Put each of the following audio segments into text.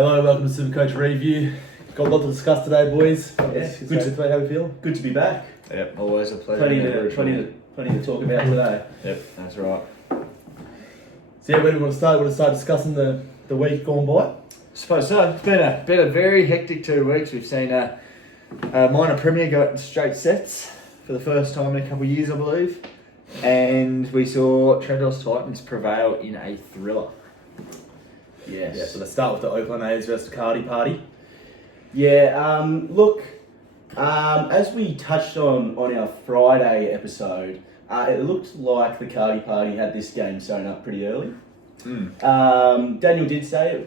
Hello, welcome to Supercoach Review. Got a lot to discuss today, boys. Good to how we feel. Good to be back. Yep, always a pleasure. Plenty to talk about today. Yep, that's right. So yeah, where do we want to start? We want to start discussing the week gone by. Suppose so. It's been a very hectic 2 weeks. We've seen a minor premier go in straight sets for the first time in a couple of years, I believe. And we saw Trendos Titans prevail in a thriller. Yes. Yeah, so let's start with the Oakland A's versus the Cardi Party. Yeah, as we touched on our Friday episode, it looked like the Cardi Party had this game sewn up pretty early. Daniel did say,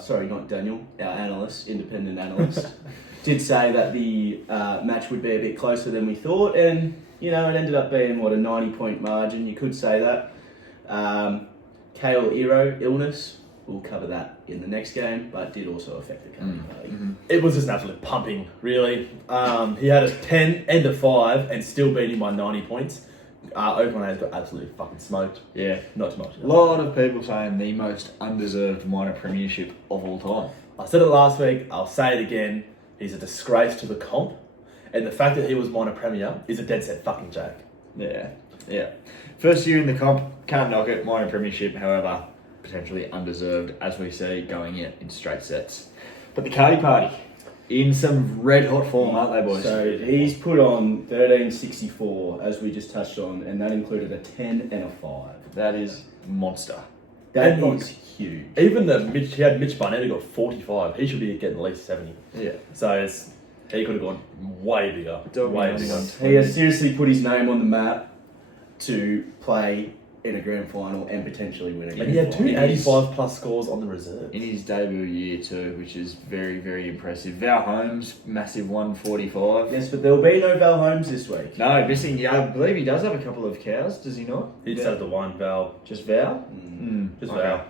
sorry, not Daniel, our analyst, independent analyst, did say that the match would be a bit closer than we thought, and, you know, it ended up being, a 90-point margin, you could say that. Kale Iro illness, we'll cover that in the next game, but did also affect the Cardi Party. Mm-hmm. It was just an absolute pumping, really. He had a 10 and a 5 and still beat him by 90 points. Oakland A's got absolutely fucking smoked. Yeah. Not too much. A lot of people saying the most undeserved minor premiership of all time. I said it last week, I'll say it again. He's a disgrace to the comp. And the fact that he was minor premier is a dead set fucking joke. Yeah. First year in the comp, can't knock it. Minor premiership, however, potentially undeserved, as we see going in straight sets. But the Cardi Party, in some red hot form, aren't they, boys? So he's put on 1364, as we just touched on, and that included a 10 and a 5. That is monster. That And is huge. Even he had Mitch Barnett who got 45. He should be getting at least 70. Yeah. So he could have gone way bigger. Way bigger. He has seriously put his name on the map to play in a grand final and potentially win a And grand he had final. two 85 plus scores on the reserve. In his debut year too, which is very, very impressive. Val Holmes, massive 145. Yes, but there will be no Val Holmes this week. No, missing. Yeah, I believe he does have a couple of cows. Does he not? He just had the one Val. Just Val. Just Okay. Val.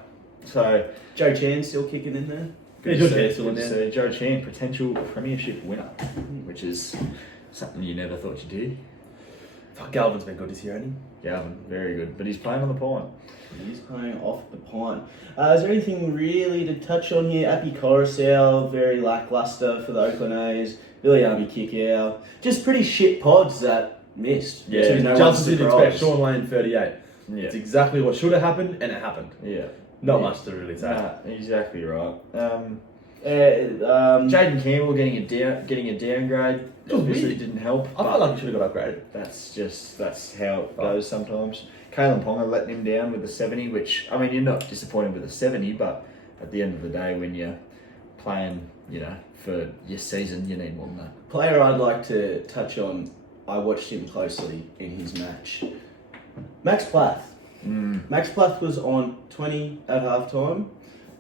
So Joe Chan still kicking in there. Yeah, good Joe to Chan see. still in there. Joe Chan, potential premiership winner, which is something you never thought you'd do. Fuck, Galvin's been good this year, hasn't Galvin, very good, but he's playing on the pine. He's playing off the pine. Is there anything really to touch on here? Appy Coruscant, very lackluster for the Oakland A's. Billy Army kick out. Just pretty shit pods that missed. he? To no Just one's as you'd surprise. expect, Sean Lane 38. Yeah, It's exactly what should have happened, and it happened. yeah. Not much to really say. Nah, exactly right. Jaden Jaden Campbell getting a downgrade It was obviously weird. didn't help. I but felt like he should have got upgraded. that's how it goes sometimes. Kalen Ponga letting him down with a 70, which, I mean, you're not disappointed with a 70, but at the end of the day, when you're playing, for your season, you need more than that. player I'd like to touch on, I watched him closely in his match. Max Plath. Max Plath was on 20 at halftime.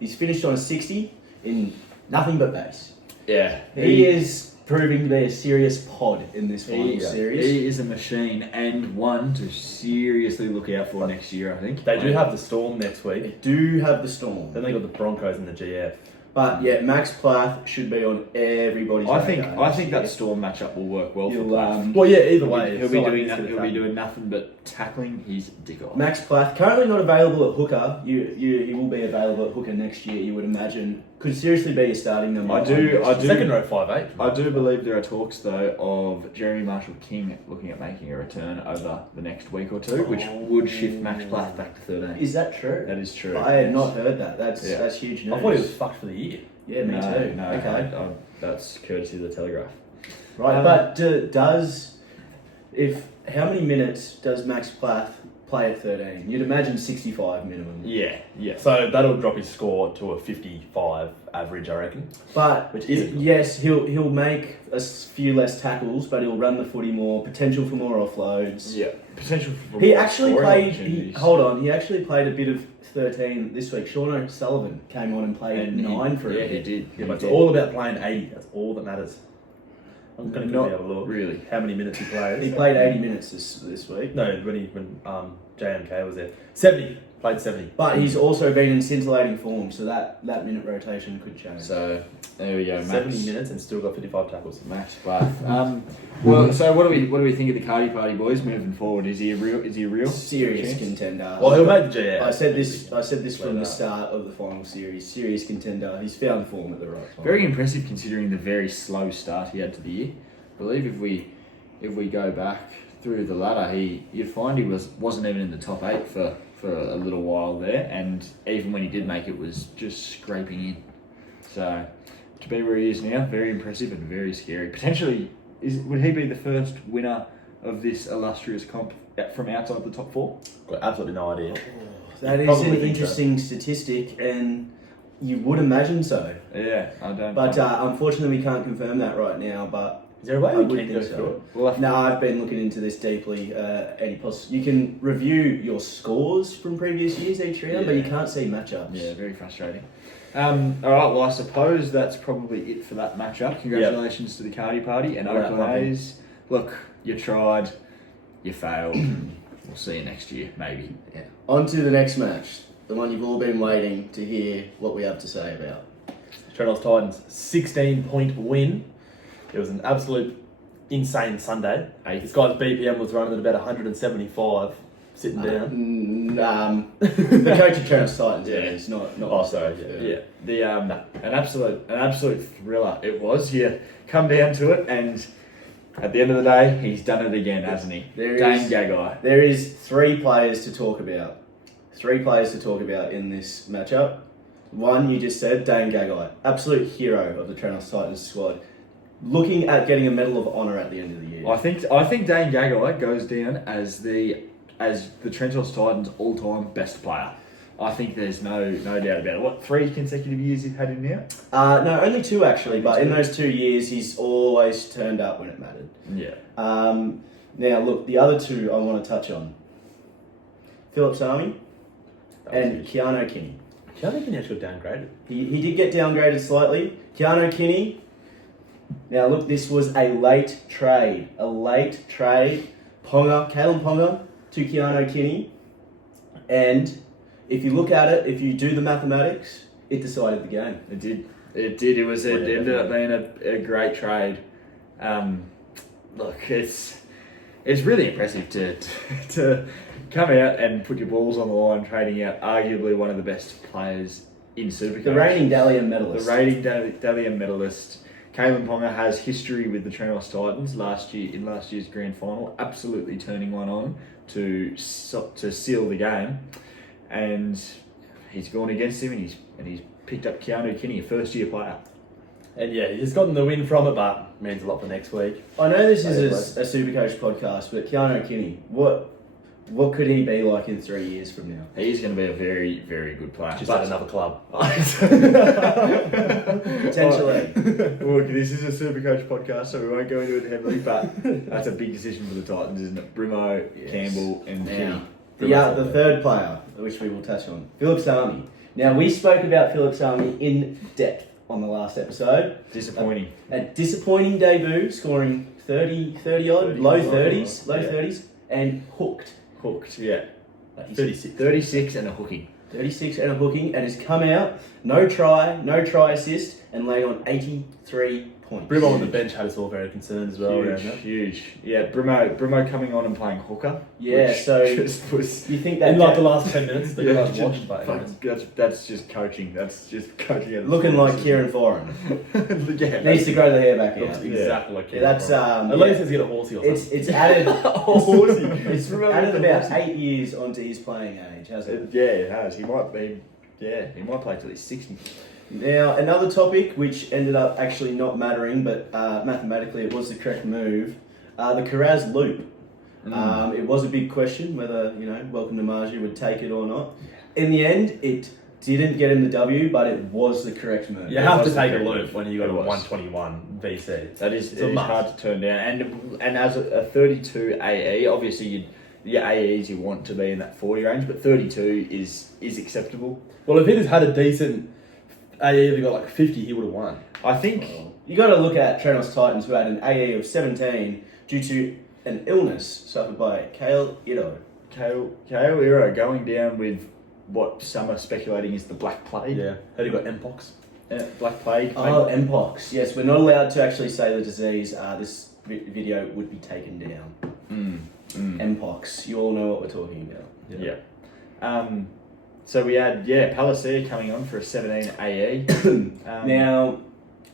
He's finished on a 60 in nothing but base. Yeah. He is proving to be a serious pod in this final series. He is a machine and one to seriously look out for next year, I think. They do have the Storm next week. They do have the Storm. Then they got the Broncos and the GF. But yeah, Max Plath should be on everybody's I radar think next that Storm matchup will work well year. for Plath. Well, yeah, either way. He'll it's be not like doing he's that. gonna He'll be take- doing nothing but tackling his dick off. Max Plath, currently not available at hooker. He will be available at hooker next year, you would imagine. Could seriously be a starting number. I do. Second row 5'8". I do believe there are talks though of Jeremy Marshall King looking at making a return over the next week or two, which would shift Max Plath back to 13. Is that true? That is true. I had not heard that. That's huge news. I thought he was fucked for the year. Yeah, me too. No, Okay. that's courtesy of the Telegraph. Right, but how many minutes does Max Plath play at 13? You'd imagine 65 minimum. Yeah. So that'll drop his score to a 55 average, I reckon. But Which isn't good. yes, he'll make a few less tackles, but he'll run the footy more. Potential for more offloads. Yeah. Potential for He more actually scoring played. opportunities. He actually played a bit of 13 this week. Sean O'Sullivan came on and played And he- 9 for a Yeah, bit. he did. Yeah, He but it's did. all about playing 80. That's all that matters. I'm going to Not have a look. really. How many minutes he plays? He played 80 minutes this week. No, when JMK was there. 70. Played 70. But he's also been in scintillating form, so that minute rotation could change. So there we go. Max. 70 minutes and still got 55 tackles. Max Bath. Well, so what do we think of the Cardi Party boys moving forward? Is he a real Serious chance? contender. Well, he'll make the GA. I said this from the start of the final series. Serious contender. He's found form at the right time. Very impressive considering the very slow start he had to the year. I believe if we go back through the ladder, you'd find he wasn't even in the top 8 for a little while there, and even when he did make it, was just scraping in. So to be where he is now, very impressive and very scary. Potentially, would he be the first winner of this illustrious comp from outside the top 4? Got absolutely no idea. That is Probably an think so. interesting statistic, and you would imagine so. Yeah, I don't. But unfortunately, we can't confirm that right now. But Is there a way I we would can think go so. through it? we'll have to- No, I've been looking into this deeply. You can review your scores from previous years each round, but you Yeah. can't see matchups. Yeah, very frustrating. All right, well, I suppose that's probably it for that matchup. Congratulations to the Cardi Party and All right, Oakland puppy. A's. Look, you tried, you failed. We'll see you next year, maybe. Yeah. On to the next match, the one you've all been waiting to hear what we have to say about. Treadles Titans 16-point win. It was an absolute insane Sunday. This guy's BPM was running at about 175, sitting down. The coach of Trent Titans, Yeah. is not. Oh, sorry, Yeah, the an absolute thriller it was. You come down to it, and at the end of the day, he's done it again, hasn't he? There Dane is- Gagai. There is 3 players to talk about. 3 players to talk about in this matchup. One, you just said, Dane Gagai, absolute hero of the Trent Titans squad. Looking at getting a Medal of Honour at the end of the year. I think Dane Gagai goes down as the Trentos Titans all-time best player. I think there's no doubt about it. What, 3 consecutive years he's had him now? No, only 2 actually, but in those 2 years, he's always turned up when it mattered. Yeah. Now, look, the other 2 I want to touch on. Phillips Army and Keanu Kinney. Keanu Kinney actually got downgraded. He did get downgraded slightly. Keanu Kinney. Now, look, this was a late trade. Kalen Ponga to Keanu Kinney. And if you look at it, if you do the mathematics, it decided the game. It did. It was. It ended up being a great trade. Look, it's really impressive to come out and put your balls on the line, trading out arguably one of the best players in Supercoach. The reigning Dalian medalist. The reigning Dalian medalist. Kalen Ponga has history with the Trentos Titans last year's grand final, absolutely turning one on to seal the game, and he's gone against him, and he's picked up Keanu Kinney, a first-year player. And yeah, he's gotten the win from it, but means a lot for next week. I know this is a Supercoach podcast, but Keanu Kinney, what could he be like in 3 years from now? He's going to be a very, very good player. Just at another club. Potentially. Look, this is a Supercoach podcast, so we won't go into it heavily, but that's a big decision for the Titans, isn't it? Brimo, Yes. Campbell, and Kinney. The third player, which we will touch on, Phillips Army. Now, we spoke about Phillips Army in depth on the last episode. Disappointing. A disappointing debut, scoring 30 odd, low 30s, and hooked. Hooked, yeah. Like he's 36. 36 and a hooking. 36 and a hooking, and has come out, no try assist, and laying on 83 points. Brimo on the bench had us all very concerned as well. around that. Huge. Yeah, Brimo coming on and playing hooker. Yeah, which so just was... you think that In like the last 10 minutes, the Yeah, guys watched by that's just coaching. That's just coaching. At looking like Kieran Foran. Yeah, Needs to grow the hair back Looks out. exactly like Yeah, that's At least he's got a horsey or something. it's added Horsey. it's added about 8 years onto his playing age, hasn't it? Yeah, it has. He might be. Yeah, he might play till he's 60. Now, another topic which ended up actually not mattering, but mathematically it was the correct move. The Carraz loop. It was a big question whether, Welcome to Margie would take it or not. In the end, it didn't get him the W, but it was the correct move. You have to was the take a correct loop move. when you got a It was. 121 VC. That is, It's it a is must. hard to turn down. And as a 32 AE, obviously your AEs you want to be in that 40 range, but 32 is acceptable. Well, if he'd have had a decent AE that got like 50, he would have won. I think. You got to look at Trenos Titans, who had an AE of 17 due to an illness suffered by Kale Ito. Kale Iro going down with what some are speculating is the Black Plague. Yeah. Have you got Mpox? Black Plague. Oh, Mpox. Yes, we're not allowed to actually say the disease. This video would be taken down. Mpox. You all know what we're talking about. Yeah. So we had Palacia coming on for a 17 AE. Now,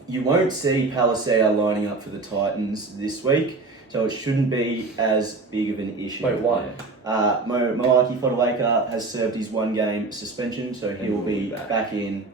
you won't see Palacia lining up for the Titans this week, so it shouldn't be as big of an issue. Wait, why? Moaki Fodawaker has served his 1-game suspension, so he will be back in.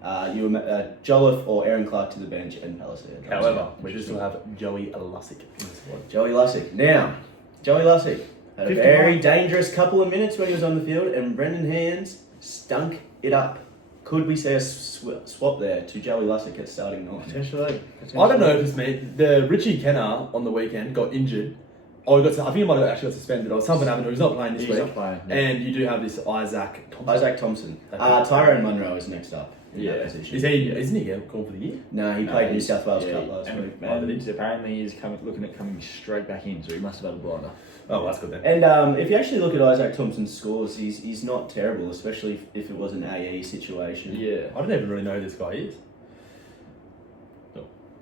Jolliffe or Aaron Clark to the bench and Palacia. However, we should still have Joey Lussick in the squad. Joey Lussick. Now, Joey Lussick had a 51. very dangerous couple of minutes when he was on the field, and Brendan Hands stunk it up. Could we see a swap there to Joey Lussick at starting 9? Potentially. I don't know if it's me. The Richie Kenner on the weekend got injured. I think he might have actually got suspended or something happened. He's not playing this He's week. not playing. Yeah. And you do have this Isaac Thompson. Tyrone Munro is next up. In that position. Isn't he called for the year? No, he played New South Wales Cup last and, week. and apparently he's looking at coming straight back in, so he must have had a blinder. Oh, that's good then. And if you actually look at Isaac Thompson's scores, he's not terrible, especially if it was an AE situation. Yeah, I don't even really know who this guy is.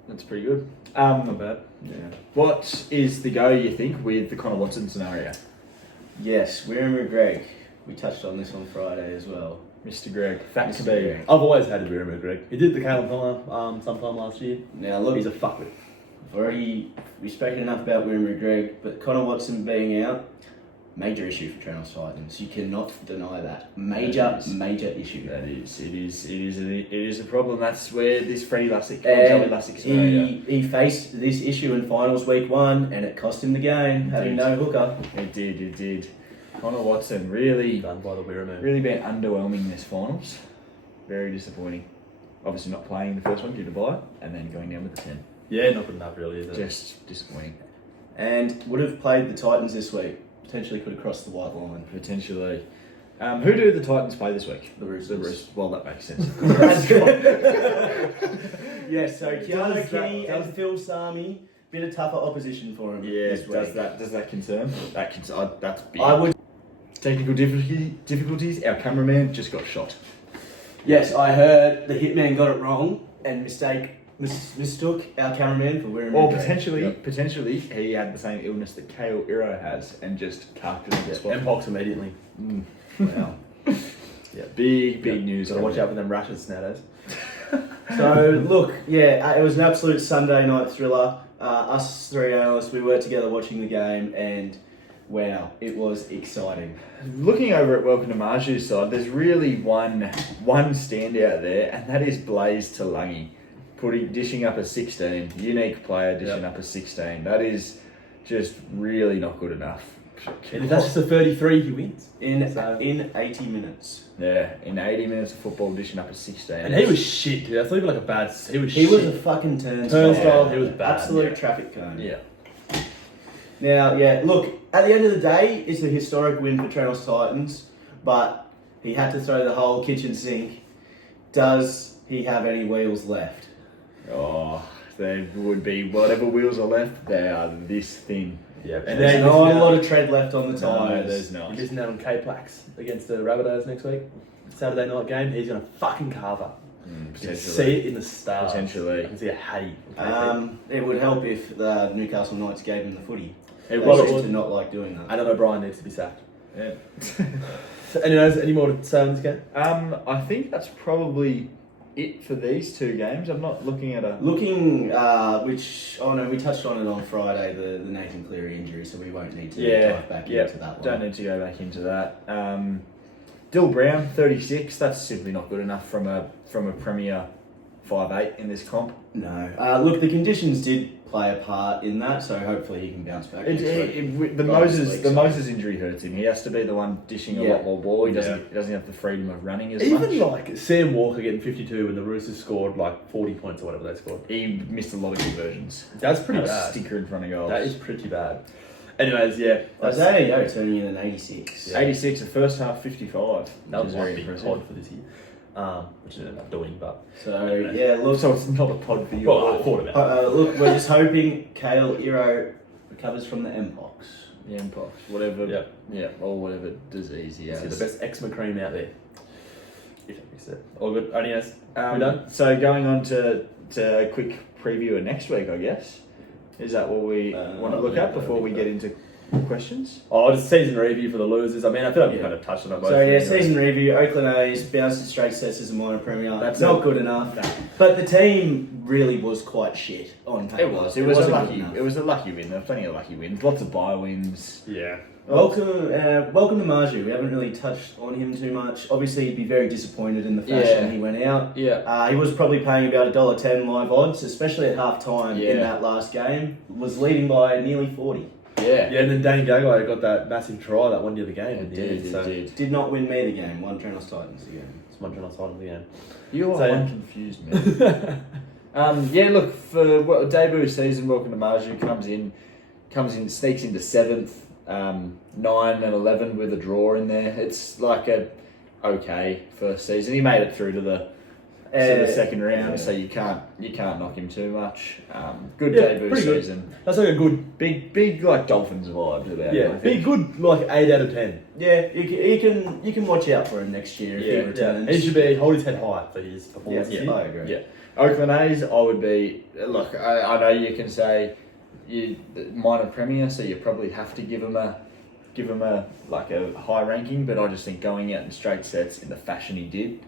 that's pretty good. Not bad. Yeah. What is the go, you think, with the Connor Watson scenario? Yes, Wiremu Greg. We touched on this on Friday as well. Mr. Greg, fact to Mr. be. Greg. I've always hated Wiremu Greg. He did the Caleb Palmer sometime last year. Now look, He's a fuckwit. we've spoken enough about Wiremu Greg, but Connor Watson being out, major issue for Tranmere Titans. You cannot deny that. Major issue. It is a problem. That's where this Freddie Lussick, And Joey Lussick scenario. he faced this issue in finals week 1, and it cost him the game, having no hooker. It did. Connor Watson really Done by the Wiremu. been underwhelming in this finals. Very disappointing. Obviously not playing the first one due to bye, and then going down with the 10. Yeah, not good enough really, is it? Just disappointing. And would have played the Titans this week. Potentially could have crossed the white line. Potentially. Who do the Titans play this week? The Roosters. The Roosters. Well, that makes sense. Yes, so Keanu Does that- Kenny and Phil Sami, bit of tougher opposition for him. Yeah, this week. does that concern? That's big. I would. Technical difficulties. Our cameraman just got shot. Yes, I heard the hitman got it wrong and mistook our cameraman for wearing. Or potentially he had the same illness that Kale Iro has and just carked it on the spot. Mpox immediately. Wow. Yeah. Big news. Gotta watch out for them rashes nowadays. So look, it was an absolute Sunday night thriller. Us 3 analysts, we were together watching the game, and wow, it was exciting. Looking over at Welcome to Marshu's side, there's really one standout there, and that is Blaze Talangi, dishing up a 16. Unique player dishing up a 16. That is just really not good enough. And if that's just a 33, he wins. In 80 minutes. Yeah, in 80 minutes of football, dishing up a 16. And he was shit, dude. That's not even like a bad... He was He shit. was a fucking turnstile. Turnstile, he was bad. Absolute traffic cone. Yeah. Now, look, at the end of the day, it's a historic win for Tranmere Titans, but he had to throw the whole kitchen sink. Does he have any wheels left? Oh, there would be whatever wheels are left. They are this thin. Yeah. And And there's then not a lot of tread left on the No, tyres. there's not. You're missing out on K-Plax against the Rabbitohs next week. Saturday night game. He's going to fucking carve up. You can see it in the stars. Potentially. I can see a hattie. from KP. It would help if the Newcastle Knights gave him the footy. It They was- seem to not like doing that. Adam O'Brien needs to be sacked. Yeah. So, anyways, any more to say on this game? I think that's probably it for these two games. I'm not looking at a. Looking, we touched on it on Friday, the Nathan Cleary injury, so we won't need to dive back into that one. Don't need to go back into that. Dill Brown, 36. That's simply not good enough from a Premier 5'8" in this comp. No. Look, the conditions did play a part in that, so hopefully he can bounce back. next week. The Moses injury hurts him. He has to be the one dishing a Yeah. lot more ball. He doesn't have the freedom of running as Even much. like Sam Walker getting 52 when the Roosters scored like 40 points or whatever they scored. He missed a lot of conversions. That's pretty That was bad. Stinker in front of goals. That is pretty bad. Anyways, yeah. Isaiah Yeo turning in an 86. Yeah. 86, the first half 55. That which was is my very big impressive. pod for this year. Which I ended up doing, but... So, look, So it's not a pod for you. Well, I thought about it. look, we're just hoping Kale Iro recovers from the Mpox. Yeah, Mpox, whatever. Yep. Yeah, or whatever disease he He's has. the best eczema cream out there. it. All good. Adios. We done? So going on to a quick preview of next week, I guess. Is that what we want to look at before we get into questions? Oh, just season review for the losers. I mean, I feel like you kind of touched on it. So yeah, season review. Oakland A's bounced to straight sets as a minor premier. That's not good enough. No. But the team really was quite shit on paper. It was a lucky win. There were plenty of lucky wins. Lots of bye wins. Yeah. Welcome to Marju. We haven't really touched on him too much. Obviously, he'd be very disappointed in the fashion he went out. Yeah. He was probably paying about $1.10 live odds, especially at half time in that last game. Was leading by nearly 40. Yeah, and then Dane Gagai got that massive try that won you the game. Did not win me the game. Won Trenos Titans the game. It's one Trenos Titans the game. You are one confused man. Look, for debut season, welcome to Marju. Comes in, sneaks into 7th. 9 and 11 with a draw in there. It's like a okay first season. He made it through to the second round, so you can't knock him too much. Good debut season. Good. That's like a good big like Dolphins vibes about him. Yeah, big good like 8 out of 10. Yeah, you can watch out for him next year if he returns. He should hold his head high for his performance. Yeah, I agree. Yeah, Oakland A's. I would be. Look, I know you can say you minor premier, so you probably have to give him a like a high ranking. But I just think going out in straight sets in the fashion he did.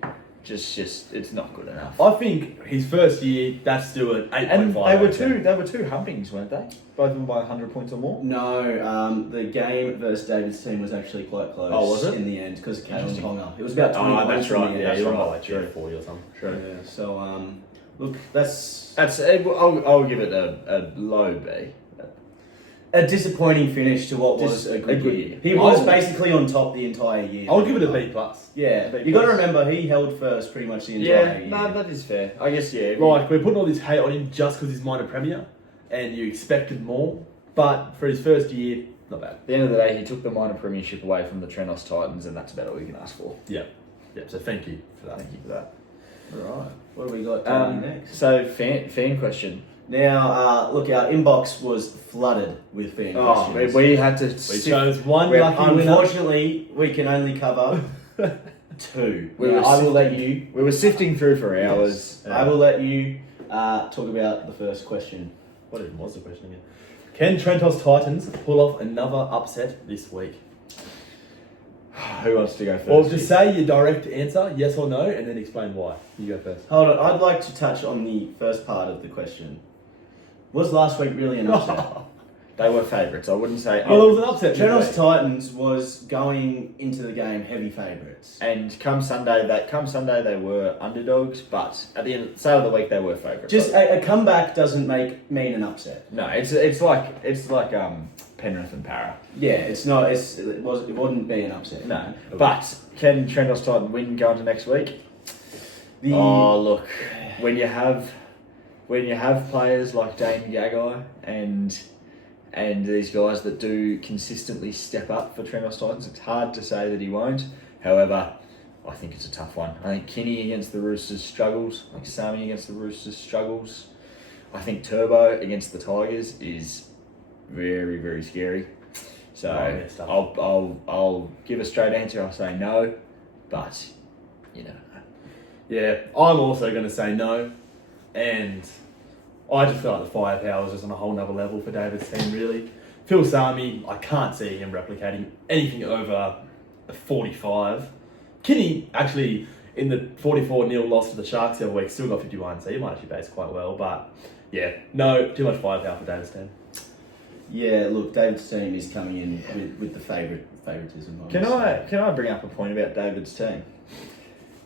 Just it's not good enough. I think his first year, that's still an 8.5. And they were two humpings, weren't they? Both of them by 100 points or more. No, the game versus David's team was actually quite close. Oh, was it? In the end, because of Kalen Ponga. It was about 20 points. That's right. Yeah, you won by right. like 40 or something. True. Yeah. So look, that's. I'll give it a low B. A disappointing finish to what was a good year. He was basically on top the entire year. I'll give it a B plus. Yeah, you got to remember he held first pretty much the entire year. No, that is fair. I guess Like we're putting all this hate on him just because he's minor premier, and you expected more. But for his first year, not bad. At the end of the day, he took the minor premiership away from the Trenos Titans, and that's about all you can ask for. Yeah. So thank you for that. Thank you for that. All right. What do we got next? So fan question. Now, look, our inbox was flooded with fan questions. We had to. We chose one lucky winner. Unfortunately, we can only cover 2. I will let you. We were sifting through for hours. Yes. I will let you talk about the first question. What even was the question again? Can Trentos Titans pull off another upset this week? Who wants to go first? Or just say your direct answer, yes or no, and then explain why. You go first. Hold on, I'd like to touch on the first part of the question. Was last week really an upset? They were favourites. I wouldn't say. Well, it was an upset. Trenos Titans was going into the game heavy favourites, and come Sunday they were underdogs. But at the end, start of the week, they were favourites. Just a comeback doesn't mean an upset. No, it's like Penrith and Para. Yeah, it's not. It wouldn't be an upset. No, but can Trentos Titan win going to next week? Look, when you have players like Dane Gagai and these guys that do consistently step up for Trenos Titans, it's hard to say that he won't. However, I think it's a tough one. I think Kinney against the Roosters struggles. I think Sami against the Roosters struggles. I think Turbo against the Tigers is very, very scary. So I'll give a straight answer. I'll say no, but you never know. Yeah, I'm also going to say no, and I just feel like the firepower is just on a whole nother level for David's team, really. Phil Sami, I can't see him replicating anything over a 45. Kinney, actually, in the 44-0 loss to the Sharks the other week, still got 51, so he might actually base quite well. But, yeah, no, too much firepower for David's team. Yeah, look, David's team is coming in with the favouritism. Can I bring up a point about David's team?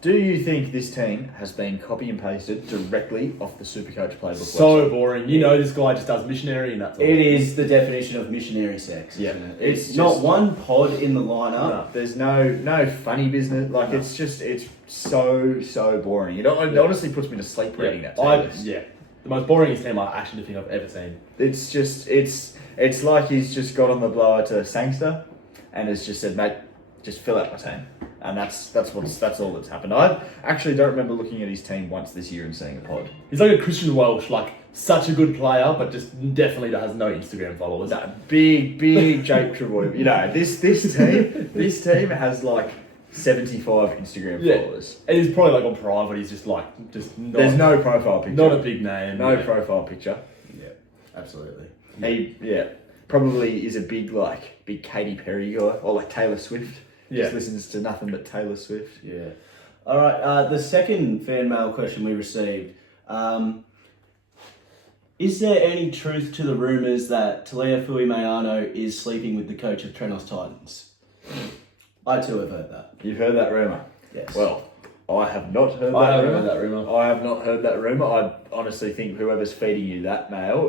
Do you think this team has been copy and pasted directly off the Supercoach playbook? So boring. You know this guy just does missionary and that's all. It is the definition of missionary sex. Yeah. Isn't it? It's not one pod in the lineup. No, there's no funny business. Like it's so boring. It honestly puts me to sleep reading that team. The most boringest team I actually think I've ever seen. It's just it's like he's just got on the blower to Sangster and has just said, mate, just fill out my team. And that's all that's happened. I actually don't remember looking at his team once this year and seeing a pod. He's like a Christian Welsh, like such a good player, but just definitely has no Instagram followers. No, big Jake Travoy. You know, this team has like 75 Instagram Yeah. followers. And he's probably like on private. He's just not. There's no profile picture. Not a big name. No yeah. profile picture. Yeah, absolutely. He probably is a big Katy Perry guy or like Taylor Swift. Yeah. Just listens to nothing but Taylor Swift. Yeah. All right. The second fan mail question we received. Is there any truth to the rumours that Talia Fuimayano is sleeping with the coach of Trenos Titans? I too have heard that. You've heard that rumor? Yes. Well, I have not heard I that haven't rumor. heard that rumor. I have not heard that rumor. I honestly think whoever's feeding you that mail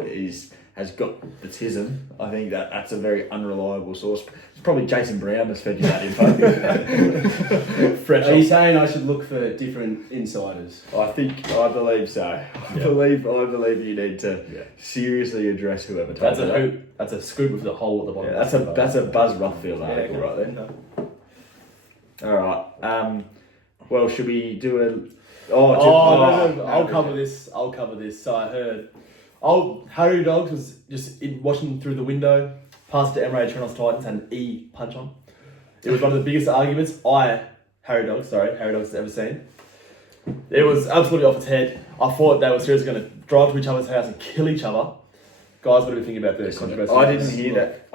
has got the tism. I think that's a very unreliable source. It's probably Jason Brown that's fed you that info. Fresh Are you off. saying I should look for different insiders? I believe so. I believe you need to seriously address whoever told That's you a that. hoop. That's a scoop of the hole at the bottom. Yeah, that's a Buzz Rothfield article right there. All right. Well, should we do a? I'll cover this. I'll cover this. So I heard, Harry Dogs was just watching through the window, passed to Emre Trenos Titans, had an E punch on. It was one of the biggest arguments Harry Dogs has ever seen. It was absolutely off its head. I thought they were seriously going to drive to each other's house and kill each other. Guys, what do we think about this controversy? I didn't hear that.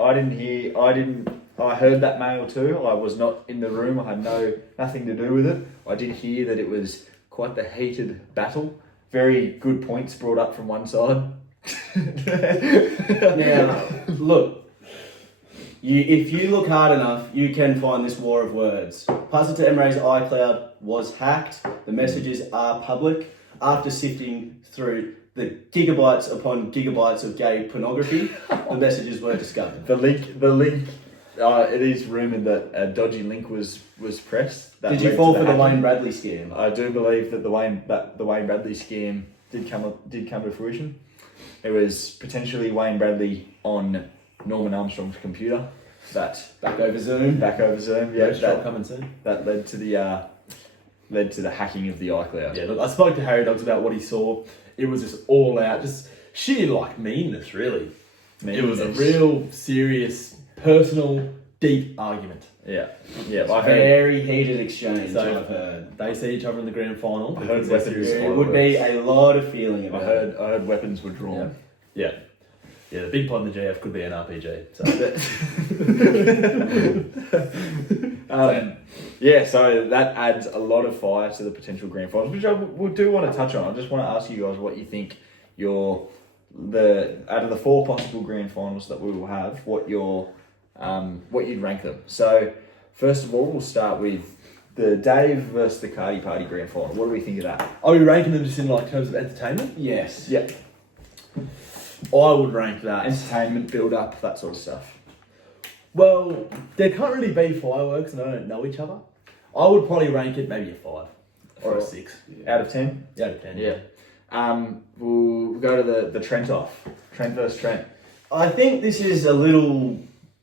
I heard that mail too. I was not in the room. I had nothing to do with it. I did hear that it was quite the heated battle. Very good points brought up from one side. Now, look, if you look hard enough, you can find this war of words. Pass it to Emre's iCloud was hacked. The messages are public. After sifting through the gigabytes upon gigabytes of gay pornography, the messages were discovered. The link. It is rumoured that a dodgy link was pressed. That Did you led fall to for the hacking. Wayne Bradley scam? I do believe that the Wayne Bradley scam did come to fruition. It was potentially Wayne Bradley on Norman Armstrong's computer. Back over Zoom. Yeah, that coming soon. that led to the hacking of the iCloud. Yeah, look, I spoke to Harry Dogs about what he saw. It was just all out, just sheer meanness, really. It was a real serious, personal, deep argument. Yeah. I heard Very heated exchange, So- I've heard. They see each other in the grand final. I heard It's weapons. serious. There would be a lot of feeling about it. I heard weapons were drawn. Yeah. Yeah, the big plot in the GF could be an RPG. So. So that adds a lot of fire to the potential grand finals, which I do want to touch on. I just want to ask you guys what you think out of the 4 possible grand finals that we will have, what you'd rank them. So first of all, we'll start with the Dave versus the Cardi Party grand final. What do we think of that? Are we ranking them just in terms of entertainment? Yes. Yeah, I would rank that. entertainment, build up, that sort of stuff. Well, there can't really be fireworks and they don't know each other. I would probably rank it maybe a 5 or a 6 Out of 10. out of 10. Yeah. We'll go to the Trent off. Trent versus Trent. I think this is a little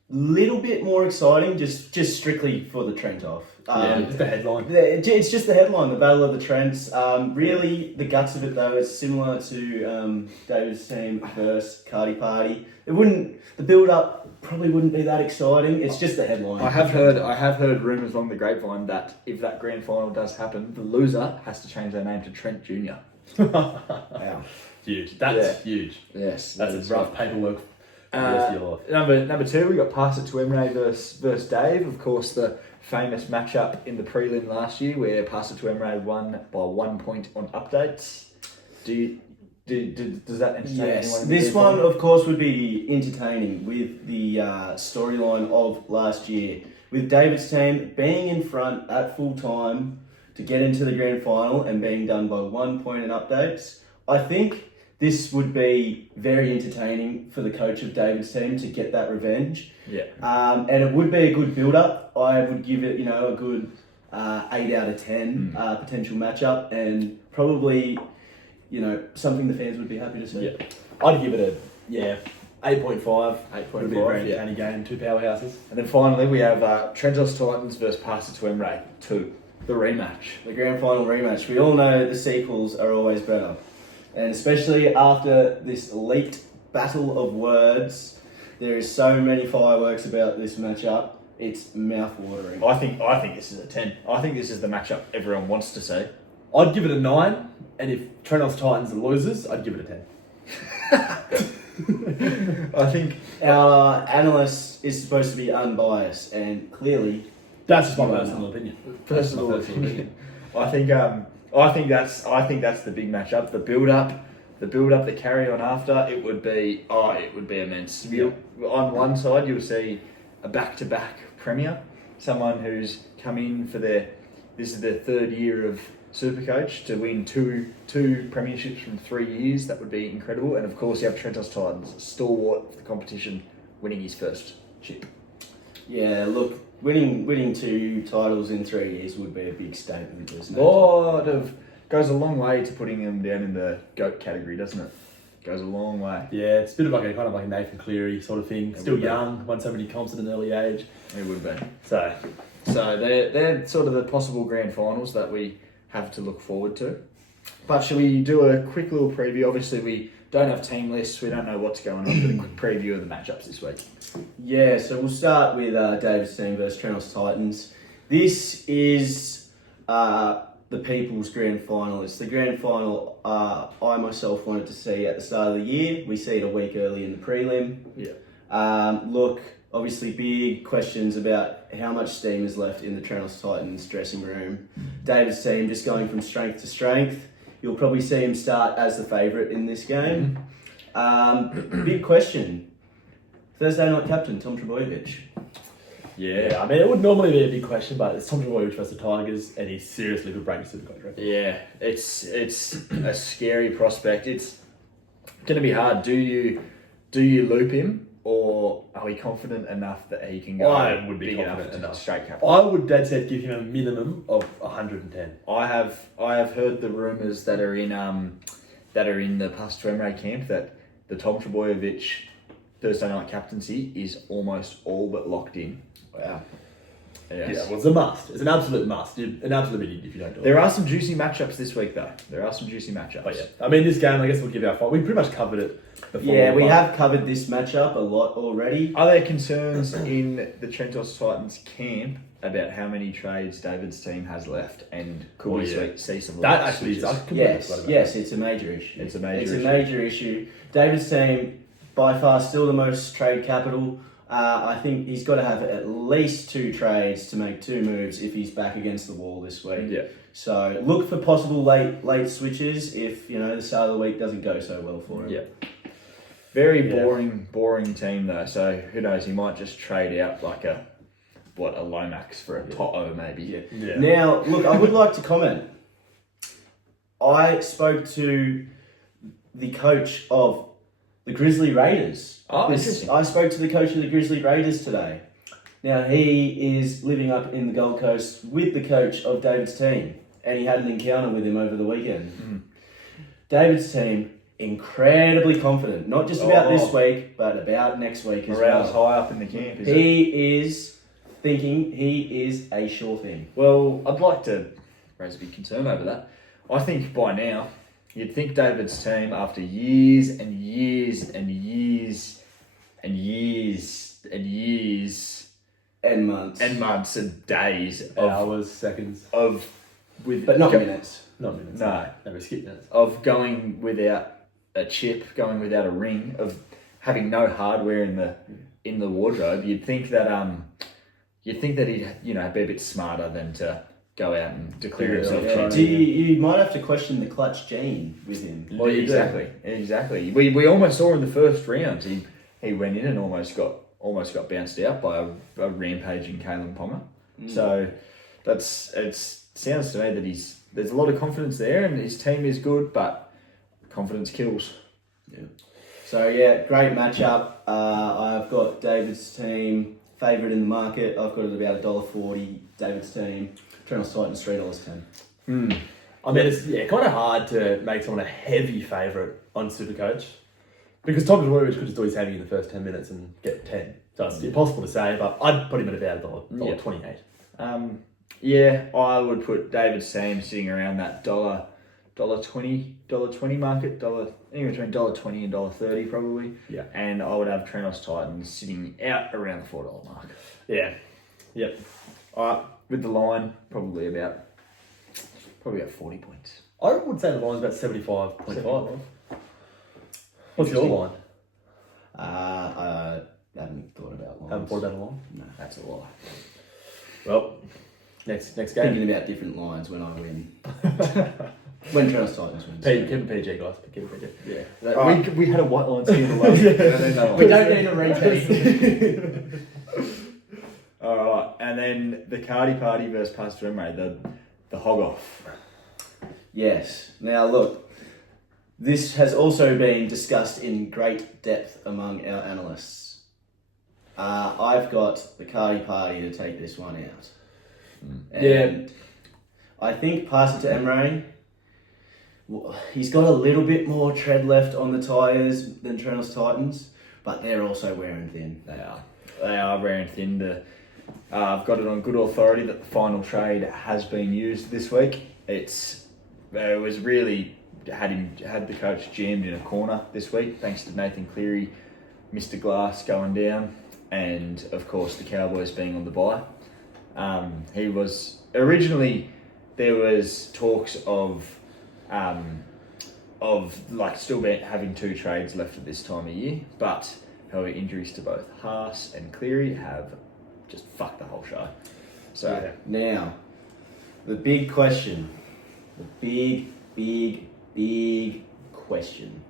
bit more exciting, just strictly for the Trent off. It's the headline. It's just the headline, the Battle of the Trents. Really, the guts of it though is similar to David's team versus Cardi Party. The build up probably wouldn't be that exciting. It's just the headline. I have heard rumours along the grapevine that if that grand final does happen, the loser has to change their name to Trent Jr. Wow. Huge. That's huge. Yes, That's a rough paperwork. for the rest of your life. Number 2, we got Pass It to Emre versus Dave. Of course, the famous matchup in the prelim last year where Pass It to Emre won by 1 point on updates. Does that entertain Yes, anyone? this one of course would be entertaining with the storyline of last year. With David's team being in front at full time to get into the grand final and being done by 1 point in updates, I think this would be very entertaining for the coach of David's team to get that revenge. Yeah. And it would be a good build-up. I would give it, a good 8 out of 10 potential matchup, and probably, something the fans would be happy to see. Yeah. I'd give it a 8.5. 8.5, Would be a very entertaining game. 2 powerhouses. And then finally, we have Trentos Titans versus Pass It to Emre 2, the rematch. The grand final rematch. We all know the sequels are always better. And especially after this leaked battle of words, there is so many fireworks about this matchup. It's mouth-watering. I think this is a 10. I think this is the matchup everyone wants to see. I'd give it a 9, and if Trenos Titans are losers, I'd give it a 10. I think our analyst is supposed to be unbiased, and clearly That's just my personal opinion. Personal opinion. I think that's the big matchup. The build up, the carry on after, it would be immense. On one side, you'll see a back-to-back premier, someone who's come in for this is their third year of Supercoach to win two premierships from 3 years. That would be incredible. And of course, you have Trentos Titans, stalwart of the competition, winning his first chip. Yeah, look, winning 2 titles in 3 years would be a big statement. Goes a long way to putting him down in the GOAT category, doesn't it? Goes a long way. Yeah, it's a bit of like a Nathan Cleary sort of thing. It Still would be. young, won so many comps at an early age. It would be. So they're sort of the possible grand finals that we have to look forward to. But shall we do a quick little preview? Obviously, we don't have team lists. We don't know what's going on. But a quick preview of the matchups this week. Yeah, so we'll start with David's team versus Trenos Titans. This is the People's Grand Final. It's the grand final I myself wanted to see at the start of the year. We see it a week early in the prelim. Yeah. Look, obviously big questions about how much steam is left in the Trenos Titans dressing room. David's team just going from strength to strength. You'll probably see him start as the favourite in this game. Big question. Thursday night captain, Tom Trbojevic. yeah, I mean, it would normally be a big question, but it's Tom Trbojevic versus the Tigers, and he seriously could break the Supercoach record. Yeah, it's a scary prospect. It's going to be hard. Do you loop him, or are we confident enough that he can go? I would be big confident to enough. straight captain. I would dead set give him a minimum of 110. I have heard the rumours that are in the Pastor Emre camp that the Tom Trbojevic Thursday night captaincy is almost all but locked in. Wow. Yes. Yeah, well, it's a must. It's an absolute must. An absolute idiot if you don't do it. There are some juicy matchups this week, though. There are some juicy matchups. But yeah, I mean, this game, I guess we'll give our fight. We pretty much covered it before. Yeah, we but- have covered this matchup a lot already. Are there concerns in the Trentos Titans camp about how many trades David's team has left, and could we see some? That late actually is. switches? I completely forgot Yes, about yes, it's a major issue. It's a major It's issue. a major issue. David's team, by far, still the most trade capital. I think he's got to have at least 2 trades to make 2 moves if he's back against the wall this week. Yeah. So look for possible late switches if the start of the week doesn't go so well for him. Yeah. Very boring team though. So who knows? He might just trade out like a Lomax for a Toto maybe. Yeah. Yeah. Now, look, I would like to comment. I spoke to the coach of the Grizzly Raiders. Oh, interesting. I spoke to the coach of the Grizzly Raiders today. Now, he is living up in the Gold Coast with the coach of David's team, and he had an encounter with him over the weekend. David's team, incredibly confident, not just about this week, but about next week as Morale's well. high up in the camp. Is it? He is thinking he is a sure thing. Well, I'd like to raise a big concern over that. I think by now, you'd think David's team, after years and years and years and years and years And months. and months and days Hours, seconds. But not minutes. Not minutes. No. Never skip minutes. of going without a chip, going without a ring, of having no hardware in the wardrobe, you'd think that he'd be a bit smarter than to go out and declare himself Yeah. champion. You might have to question the clutch gene with him. Well, exactly. We almost saw in the first round he went in and almost got bounced out by a rampaging Kalen Ponga. So it sounds to me that there's a lot of confidence there, and his team is good, but confidence kills. Yeah. So yeah, great matchup. I've got David's team favourite in the market. I've got it about $1.40. David's team, Trenos Titans $3.10. I mean, it's kind of hard to make someone a heavy favourite on Supercoach because Tom Trbojevic could just do his hammy in the first 10 minutes and get 10. So it's impossible to say, but I'd put him at about $1.28. Yeah, I would put David's team sitting around that $1.20 market, anywhere between $1.20 and $1.30 probably. Yeah. And I would have Trenos Titans sitting out around the $4 mark. Yeah. Yep. Alright, with the line, probably about 40 points. I would say the line's about 75.5. What's your line? I haven't thought about lines. Haven't thought about a line? No. That's a lie. Well, next game. Thinking about different lines when I win. When Trails Titans win. Keep it PG, guys. Keep it PG. Yeah. We had a white line scheme last week. We don't need a repeat. Alright, and then the Cardi Party versus Pastor Emre, the hog off. Yes. Now look, this has also been discussed in great depth among our analysts. I've got the Cardi Party to take this one out. And I think pass it to Emre. He's got a little bit more tread left on the tyres than Trails Titans, but they're also wearing thin. They are wearing thin. I've got it on good authority that the final trade has been used this week. It was really had the coach jammed in a corner this week, thanks to Nathan Cleary, Mr. Glass going down, and of course the Cowboys being on the bye. He was originally, there was talks of like still having 2 trades left at this time of year, but however injuries to both Haas and Cleary have just fucked the whole show. So now, the big question, the big question,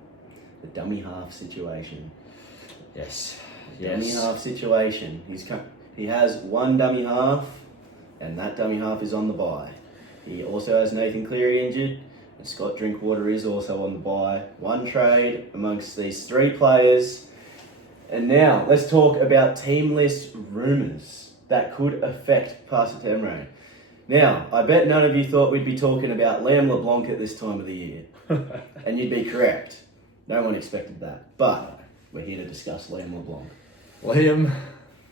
the dummy half situation. yes. Dummy half situation. He has one dummy half, and that dummy half is on the bye. He also has Nathan Cleary injured, and Scott Drinkwater is also on the bye. One trade amongst these 3 players. And now, let's talk about team list rumours that could affect Pastor Emre. Now, I bet none of you thought we'd be talking about Liam LeBlanc at this time of the year. And you'd be correct. No one expected that. But we're here to discuss Liam LeBlanc. Liam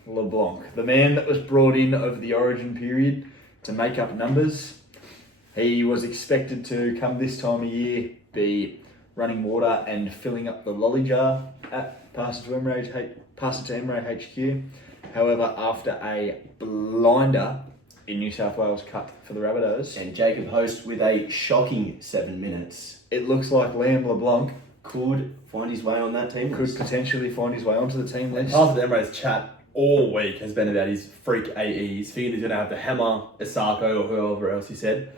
LeBlanc, the man that was brought in over the origin period to make up numbers. He was expected to come this time of year be running water and filling up the lolly jar at Pastor to Emre HQ. However, after a blinder in New South Wales Cup for the Rabbitohs, And Jacob Host with a shocking 7 minutes. it looks like Liam LeBlanc Could find his way on that team could list. potentially find his way onto the team list. Pastor Emre's chat all week has been about his freak AEs. Figured he's going to have to hammer Isako or whoever else he said.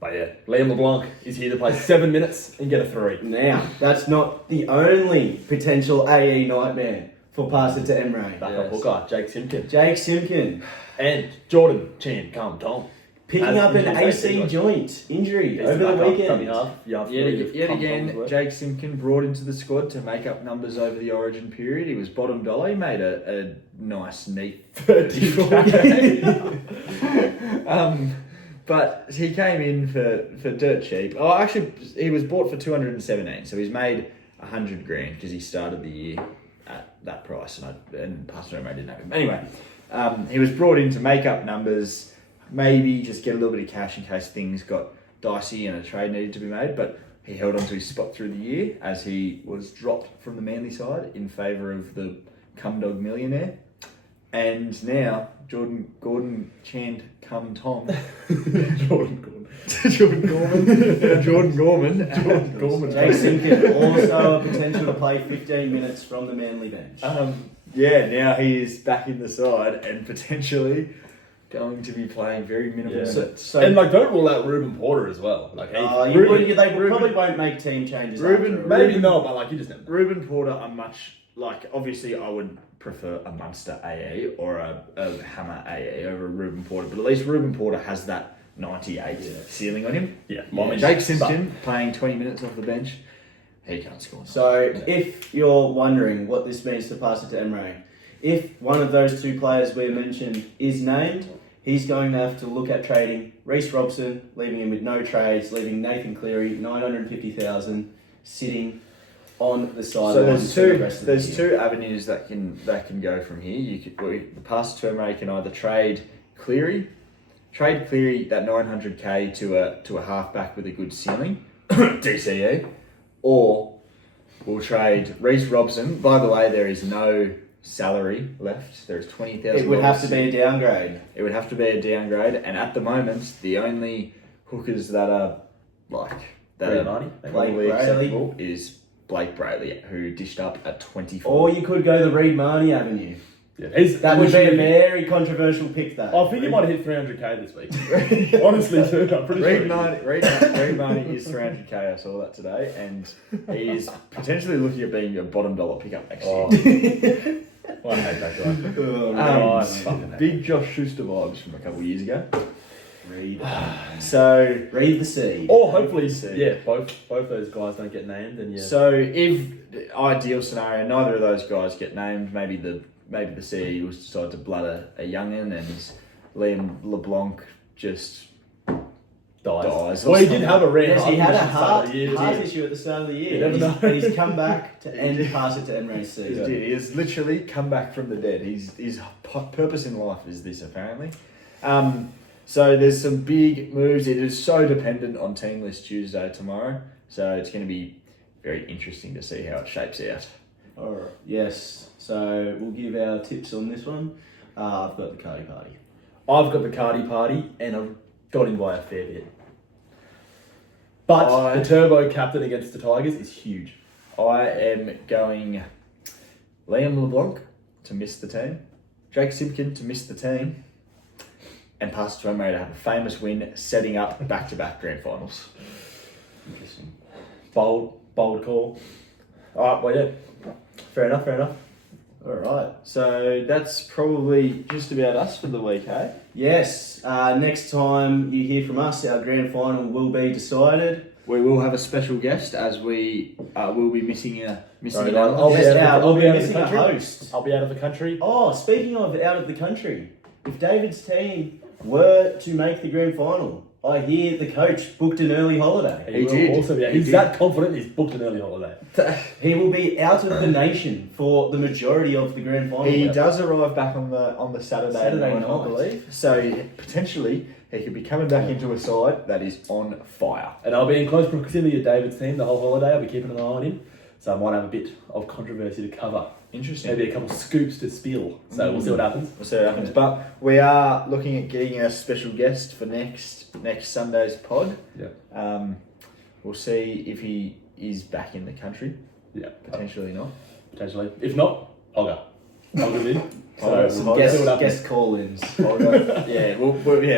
But yeah, Liam LeBlanc is here to play 7 minutes and get a 3. Now, that's not the only potential AE nightmare for Pastor to Emre. Backup hooker, Jake Simpkin. Jake Simpkin And Jordan Chan, come Tom. picking up an AC joint injury over the weekend. Yet again, Jake Simpkin brought into the squad to make up numbers over the origin period. He was bottom dollar. He made a nice, neat 34K. But he came in for dirt cheap. Oh, actually, he was bought for 217, so he's made 100 grand because he started the year at that price, and Pastor Emre didn't have him. Anyway, he was brought in to make up numbers, maybe just get a little bit of cash in case things got dicey and a trade needed to be made, but he held on to his spot through the year as he was dropped from the Manly side in favour of the Cumdog millionaire. And now, Jordan Gordon Chand Cum Tom. Jordan Gorman. Jake Simpkin also a potential to play 15 minutes from the Manly bench. Now he is back in the side and potentially going to be playing very minimal minutes. So, And don't rule out Ruben Porter as well. They probably won't make team changes. maybe not, but you just never know. Ruben Porter are much obviously I would prefer a Munster AE or a Hammer AE over Ruben Porter, but at least Ruben Porter has that 98 ceiling on him. Jake Simpson playing 20 minutes off the bench, he can't score. So if you're wondering what this means to Pastor to Emre, if one of those 2 players we mentioned is named, he's going to have to look at trading Reece Robson, leaving him with no trades, leaving Nathan Cleary 950,000 sitting on the sideline. So there's two avenues that can go from here. You could the Pastor to Emre can either trade Cleary that 900k to a halfback with a good ceiling, DCE, or we'll trade Reece Robson. By the way, there is no salary left. There's $20,000. It would have to be a downgrade. It would have to be a downgrade, and at the moment, the only hookers that are Reed Marnie, probably Blake Brayley. acceptable is Blake Brayley, who dished up at 24. Or you could go the Reed Marnie avenue. Yeah, That would be a very controversial pick, though. I think he might have hit 300k this week. Honestly, too. I'm pretty Reed sure. Marnie is 300k. I saw that today, and he is potentially looking at being a bottom dollar pickup next year. I hate that guy. Oh, fucking Big Josh Schuster vibes from a couple of years ago. Reed. So, Read the seed. Or hopefully, See. yeah, both those guys don't get named, and yeah. so if ideal scenario, neither of those guys get named, maybe the Sea Eagles decide to blood a youngin, and Liam LeBlanc just dies. Well, he did have a rare Yes, he had a heart heart issue at the start of the year. You never know. And he's come back to pass it to Emre's He season. did. He has literally come back from the dead. His purpose in life is this, apparently. So there's some big moves. It is so dependent on Team List Tuesday tomorrow. So it's going to be very interesting to see how it shapes out. Alright. Yes. So we'll give our tips on this one. I've got the Cardi Party. I've got the Cardi Party, and I've got him by a fair bit. But the Turbo captain against the Tigers is huge. I am going Liam LeBlanc to miss the team, Jake Simpkin to miss the team, and pass it to Emery to have a famous win, setting up back-to-back grand finals. Interesting. Bold call. Alright, well, yeah. Fair enough. Alright. So that's probably just about us for the week, hey? Yes. Next time you hear from us, our grand final will be decided. We will have a special guest as we will be missing Right, an I'll element. be out of we'll be the missing a country. host. I'll be out of the country. Oh, speaking of out of the country, if David's team were to make the grand final, I hear the coach booked an early holiday. He will did. Also be out. He He's did. that confident he's booked an early holiday. He will be out of the nation for the majority of the grand final. He does arrive back on the Saturday night, I night. believe. So potentially he could be coming back into a side that is on fire. And I'll be in close proximity to David's team the whole holiday. I'll be keeping an eye on him. So I might have a bit of controversy to cover. Interesting. Maybe a couple of scoops to spill. So we'll see what happens. We'll see what happens. But we are looking at getting a special guest for next Sunday's pod. Yeah. We'll see if he is back in the country. Yeah. Potentially not. Potentially. If not, I'll go. I'll give in. I'll go. So Some we'll see what happens. Guest call-ins. Yeah,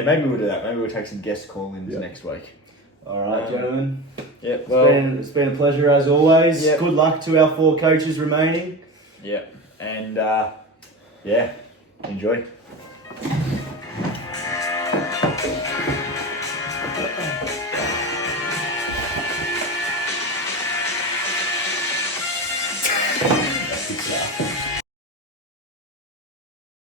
maybe we'll do that. Maybe we'll take some guest call-ins next week. All right, gentlemen. Yeah. It's been a pleasure as always. Yep. Good luck to our 4 coaches remaining. Yeah. And enjoy. Good stuff.